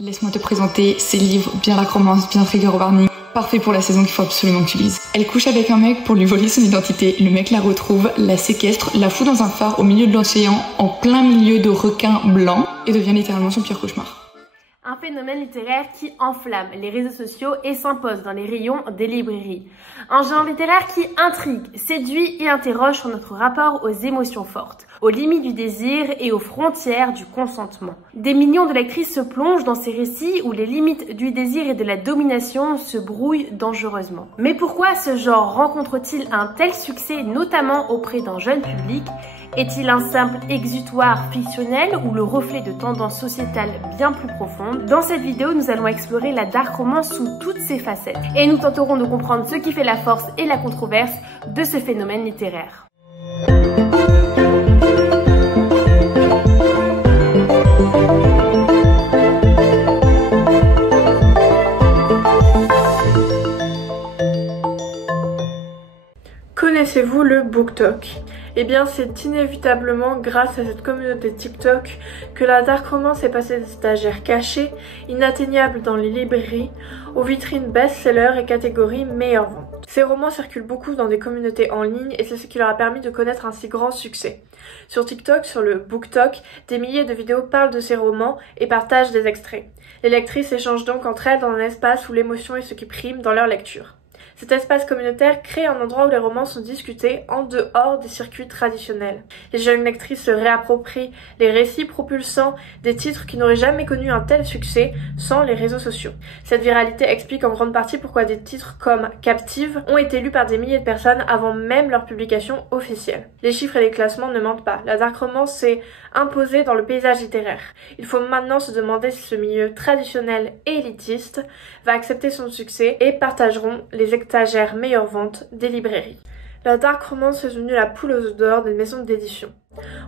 Laisse-moi te présenter ces livres, bien la romance, bien trigger warning, parfait pour la saison qu'il faut absolument que tu lises. Elle couche avec un mec pour lui voler son identité, le mec la retrouve, la séquestre, la fout dans un phare au milieu de l'océan, en plein milieu de requins blancs, et devient littéralement son pire cauchemar. Un phénomène littéraire qui enflamme les réseaux sociaux et s'impose dans les rayons des librairies. Un genre littéraire qui intrigue, séduit et interroge sur notre rapport aux émotions fortes, aux limites du désir et aux frontières du consentement. Des millions de lectrices se plongent dans ces récits où les limites du désir et de la domination se brouillent dangereusement. Mais pourquoi ce genre rencontre-t-il un tel succès, notamment auprès d'un jeune public ? Est-il un simple exutoire fictionnel ou le reflet de tendances sociétales bien plus profondes? Dans cette vidéo, nous allons explorer la dark romance sous toutes ses facettes et nous tenterons de comprendre ce qui fait la force et la controverse de ce phénomène littéraire. Connaissez-vous le BookTok? Eh bien, c'est inévitablement grâce à cette communauté TikTok que la dark romance est passée des étagères cachées, inatteignables dans les librairies, aux vitrines best-sellers et catégories meilleures ventes. Ces romans circulent beaucoup dans des communautés en ligne et c'est ce qui leur a permis de connaître un si grand succès. Sur TikTok, sur le BookTok, des milliers de vidéos parlent de ces romans et partagent des extraits. Les lectrices échangent donc entre elles dans un espace où l'émotion est ce qui prime dans leur lecture. Cet espace communautaire crée un endroit où les romans sont discutés en dehors des circuits traditionnels. Les jeunes lectrices se réapproprient les récits propulsant des titres qui n'auraient jamais connu un tel succès sans les réseaux sociaux. Cette viralité explique en grande partie pourquoi des titres comme Captive ont été lus par des milliers de personnes avant même leur publication officielle. Les chiffres et les classements ne mentent pas. La dark romance s'est imposée dans le paysage littéraire. Il faut maintenant se demander si ce milieu traditionnel et élitiste va accepter son succès et partageront les étagères meilleures ventes des librairies. La dark romance est devenue la poule aux œufs d'or des maisons d'édition.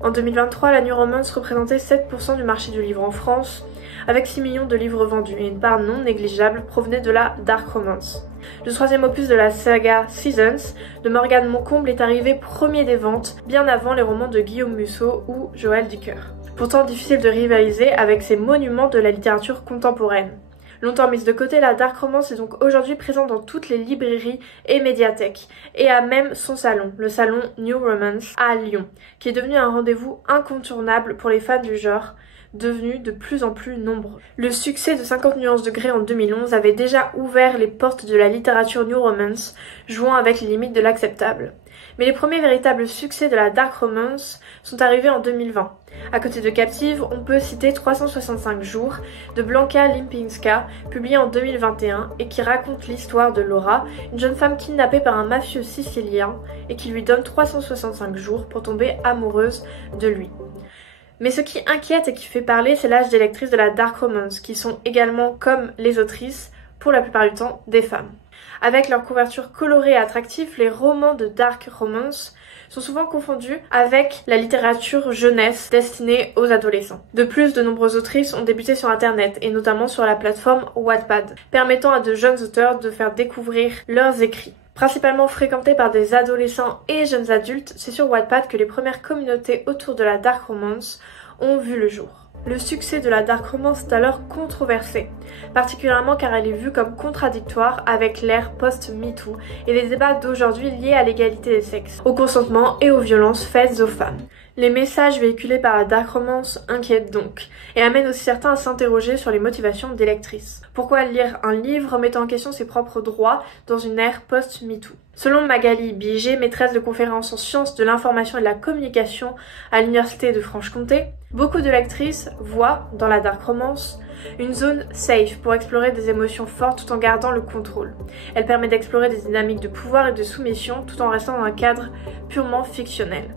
En 2023, la new romance représentait 7% du marché du livre en France, avec 6 millions de livres vendus, et une part non négligeable provenait de la dark romance. Le troisième opus de la saga Seasons de Morgane Moncomble est arrivé premier des ventes, bien avant les romans de Guillaume Musso ou Joël Dicker. Pourtant difficile de rivaliser avec ces monuments de la littérature contemporaine. Longtemps mise de côté, la dark romance est donc aujourd'hui présente dans toutes les librairies et médiathèques, et a même son salon, le salon New Romance à Lyon, qui est devenu un rendez-vous incontournable pour les fans du genre, devenus de plus en plus nombreux. Le succès de 50 nuances de Grey en 2011 avait déjà ouvert les portes de la littérature New Romance, jouant avec les limites de l'acceptable. Mais les premiers véritables succès de la dark romance sont arrivés en 2020. À côté de Captive, on peut citer 365 jours de Blanka Limpinska, publié en 2021 et qui raconte l'histoire de Laura, une jeune femme kidnappée par un mafieux sicilien et qui lui donne 365 jours pour tomber amoureuse de lui. Mais ce qui inquiète et qui fait parler, c'est l'âge des lectrices de la dark romance, qui sont également, comme les autrices, pour la plupart du temps, des femmes. Avec leur couverture colorée et attractive, les romans de dark romance sont souvent confondus avec la littérature jeunesse destinée aux adolescents. De plus, de nombreuses autrices ont débuté sur internet, et notamment sur la plateforme Wattpad, permettant à de jeunes auteurs de faire découvrir leurs écrits. Principalement fréquentée par des adolescents et jeunes adultes, c'est sur Wattpad que les premières communautés autour de la dark romance ont vu le jour. Le succès de la dark romance est alors controversé, particulièrement car elle est vue comme contradictoire avec l'ère post-MeToo et les débats d'aujourd'hui liés à l'égalité des sexes, au consentement et aux violences faites aux femmes. Les messages véhiculés par la dark romance inquiètent donc, et amènent aussi certains à s'interroger sur les motivations des lectrices. Pourquoi lire un livre remettant en question ses propres droits dans une ère post-MeToo? Selon Magali Biger, maîtresse de conférences en sciences de l'information et de la communication à l'université de Franche-Comté, beaucoup de lectrices voient, dans la dark romance, une zone safe pour explorer des émotions fortes tout en gardant le contrôle. Elle permet d'explorer des dynamiques de pouvoir et de soumission tout en restant dans un cadre purement fictionnel.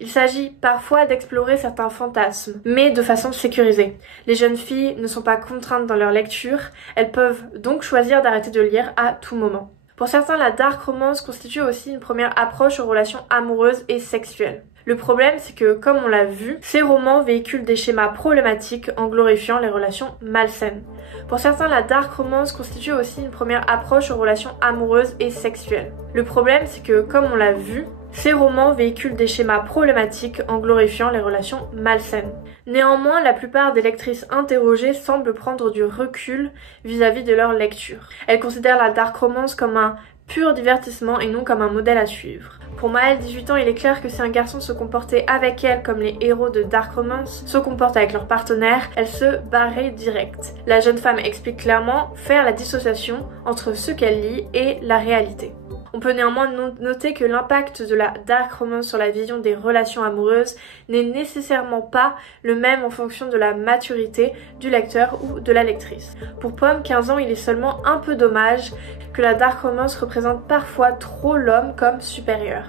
Il s'agit parfois d'explorer certains fantasmes, mais de façon sécurisée. Les jeunes filles ne sont pas contraintes dans leur lecture, elles peuvent donc choisir d'arrêter de lire à tout moment. Pour certains, la dark romance constitue aussi une première approche aux relations amoureuses et sexuelles. Le problème, c'est que, comme on l'a vu, ces romans véhiculent des schémas problématiques en glorifiant les relations malsaines. Pour certains, la dark romance constitue aussi une première approche aux relations amoureuses et sexuelles. Le problème, c'est que, comme on l'a vu, Ces romans véhiculent des schémas problématiques en glorifiant les relations malsaines. Néanmoins, la plupart des lectrices interrogées semblent prendre du recul vis-à-vis de leur lecture. Elles considèrent la dark romance comme un pur divertissement et non comme un modèle à suivre. Pour Maëlle, 18 ans, il est clair que si un garçon se comportait avec elle comme les héros de dark romance se comportent avec leur partenaire, elle se barrait direct. La jeune femme explique clairement faire la dissociation entre ce qu'elle lit et la réalité. On peut néanmoins noter que l'impact de la dark romance sur la vision des relations amoureuses n'est nécessairement pas le même en fonction de la maturité du lecteur ou de la lectrice. Pour Pomme, 15 ans, il est seulement un peu dommage que la dark romance représente parfois trop l'homme comme supérieur.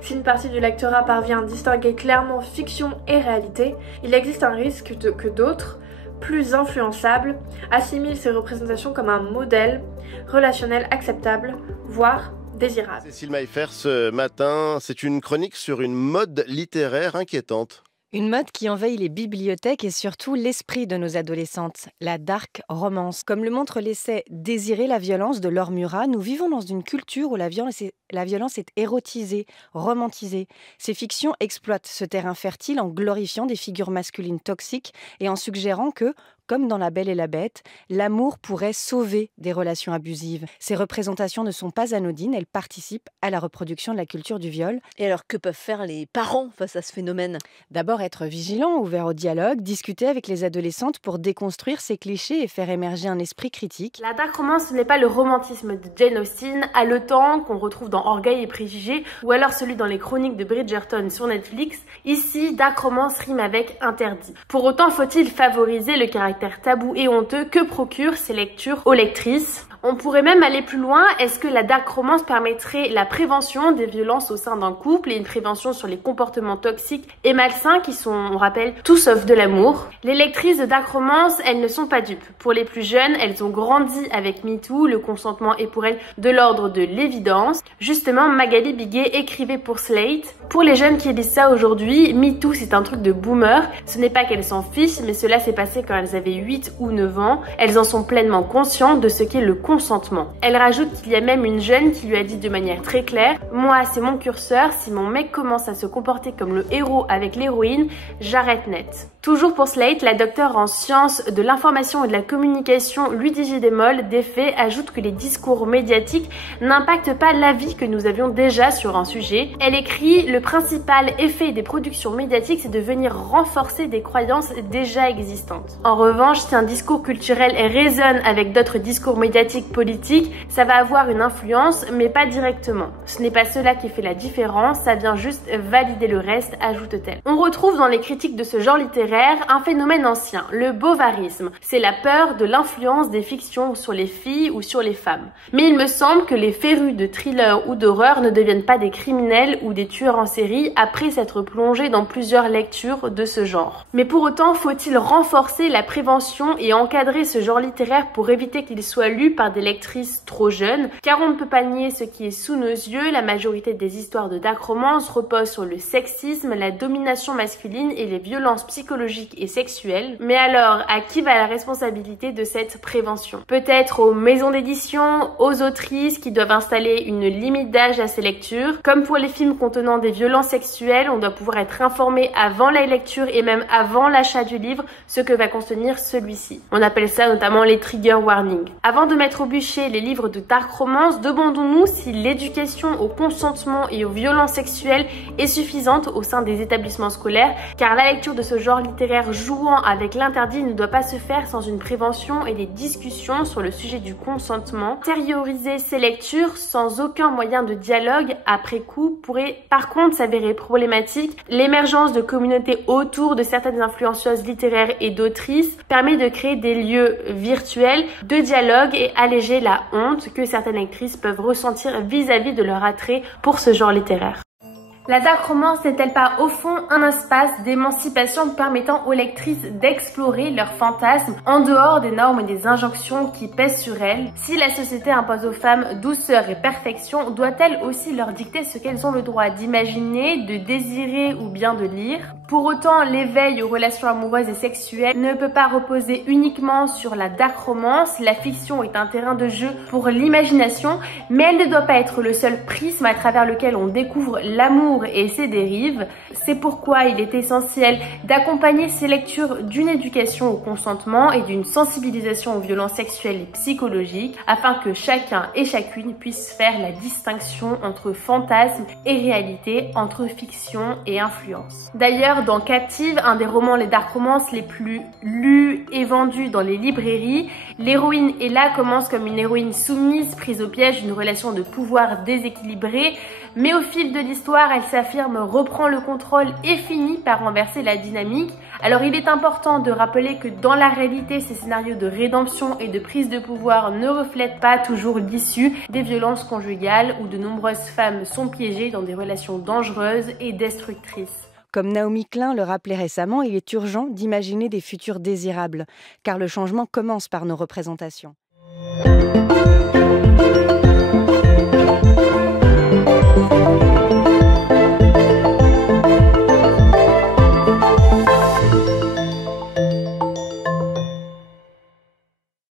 Si une partie du lectorat parvient à distinguer clairement fiction et réalité, il existe un risque que d'autres, plus influençables, assimilent ces représentations comme un modèle relationnel acceptable, voire désirable. Cécile Maïfer, ce matin, c'est une chronique sur une mode littéraire inquiétante. Une mode qui envahit les bibliothèques et surtout l'esprit de nos adolescentes, la dark romance. Comme le montre l'essai « Désirer la violence » de Laure Murat, nous vivons dans une culture où la violence est érotisée, romantisée. Ces fictions exploitent ce terrain fertile en glorifiant des figures masculines toxiques et en suggérant que, comme dans La Belle et la Bête, l'amour pourrait sauver des relations abusives. Ces représentations ne sont pas anodines, elles participent à la reproduction de la culture du viol. Et alors, que peuvent faire les parents face à ce phénomène ? D'abord, être vigilants, ouverts au dialogue, discuter avec les adolescentes pour déconstruire ces clichés et faire émerger un esprit critique. La dark romance, ce n'est pas le romantisme de Jane Austen, haletant, qu'on retrouve dans Orgueil et Préjugés, ou alors celui dans les chroniques de Bridgerton sur Netflix. Ici, dark romance rime avec interdit. Pour autant, faut-il favoriser le caractère tabou et honteux que procurent ces lectures aux lectrices? On pourrait même aller plus loin. Est-ce que la dark romance permettrait la prévention des violences au sein d'un couple et une prévention sur les comportements toxiques et malsains qui sont, on rappelle, tout sauf de l'amour? Les lectrices de dark romance, elles ne sont pas dupes. Pour les plus jeunes, elles ont grandi avec MeToo, le consentement est pour elles de l'ordre de l'évidence. Justement, Magali Biguet écrivait pour Slate: pour les jeunes qui lisent ça aujourd'hui, MeToo c'est un truc de boomer. Ce n'est pas qu'elles s'en fichent, mais cela s'est passé quand elles avaient 8 ou 9 ans. Elles en sont pleinement conscientes de ce qu'est le consentement. Elle rajoute qu'il y a même une jeune qui lui a dit de manière très claire: moi c'est mon curseur, si mon mec commence à se comporter comme le héros avec l'héroïne, j'arrête net. Toujours pour Slate, la docteure en sciences de l'information et de la communication Ludivine Desmolles des faits ajoute que les discours médiatiques n'impactent pas l'avis que nous avions déjà sur un sujet. Elle écrit: le principal effet des productions médiatiques, c'est de venir renforcer des croyances déjà existantes. En revanche, si un discours culturel résonne avec d'autres discours médiatiques politiques, ça va avoir une influence, mais pas directement. Ce n'est pas cela qui fait la différence, ça vient juste valider le reste, ajoute-t-elle. On retrouve dans les critiques de ce genre littéraire un phénomène ancien, le bovarisme. C'est la peur de l'influence des fictions sur les filles ou sur les femmes. Mais il me semble que les férus de thrillers ou d'horreur ne deviennent pas des criminels ou des tueurs en série après s'être plongés dans plusieurs lectures de ce genre. Mais pour autant, faut-il renforcer la prévention et encadrer ce genre littéraire pour éviter qu'il soit lu par des lectrices trop jeunes? Car on ne peut pas nier ce qui est sous nos yeux, la majorité des histoires de dark romance reposent sur le sexisme, la domination masculine et les violences psychologiques et sexuelles. Mais alors, à qui va la responsabilité de cette prévention? Peut-être aux maisons d'édition, aux autrices qui doivent installer une limite d'âge à ces lectures. Comme pour les films contenant des violences sexuelles, on doit pouvoir être informé avant la lecture et même avant l'achat du livre ce que va contenir celui-ci. On appelle ça notamment les trigger warnings. Avant de mettre au bûcher les livres de dark romance, demandons-nous si l'éducation au consentement et aux violences sexuelles est suffisante au sein des établissements scolaires, car la lecture de ce genre littéraire jouant avec l'interdit ne doit pas se faire sans une prévention et des discussions sur le sujet du consentement. Intérioriser ces lectures sans aucun moyen de dialogue après coup pourrait par contre s'avérer problématique. L'émergence de communautés autour de certaines influenceuses littéraires et d'autrices permet de créer des lieux virtuels de dialogue et alléger la honte que certaines lectrices peuvent ressentir vis-à-vis de leur attrait pour ce genre littéraire. La dark romance n'est-elle pas au fond un espace d'émancipation permettant aux lectrices d'explorer leurs fantasmes en dehors des normes et des injonctions qui pèsent sur elles? Si la société impose aux femmes douceur et perfection, doit-elle aussi leur dicter ce qu'elles ont le droit d'imaginer, de désirer ou bien de lire? Pour autant, l'éveil aux relations amoureuses et sexuelles ne peut pas reposer uniquement sur la dark romance. La fiction est un terrain de jeu pour l'imagination, mais elle ne doit pas être le seul prisme à travers lequel on découvre l'amour et ses dérives. C'est pourquoi il est essentiel d'accompagner ces lectures d'une éducation au consentement et d'une sensibilisation aux violences sexuelles et psychologiques, afin que chacun et chacune puisse faire la distinction entre fantasme et réalité, entre fiction et influence. D'ailleurs, dans Captive, un des romans les dark romances les plus lus et vendus dans les librairies, l'héroïne Ella commence comme une héroïne soumise, prise au piège d'une relation de pouvoir déséquilibrée, mais au fil de l'histoire, elle s'affirme, reprend le contrôle et finit par renverser la dynamique. Alors il est important de rappeler que dans la réalité, ces scénarios de rédemption et de prise de pouvoir ne reflètent pas toujours l'issue des violences conjugales où de nombreuses femmes sont piégées dans des relations dangereuses et destructrices. Comme Naomi Klein le rappelait récemment, il est urgent d'imaginer des futurs désirables, car le changement commence par nos représentations.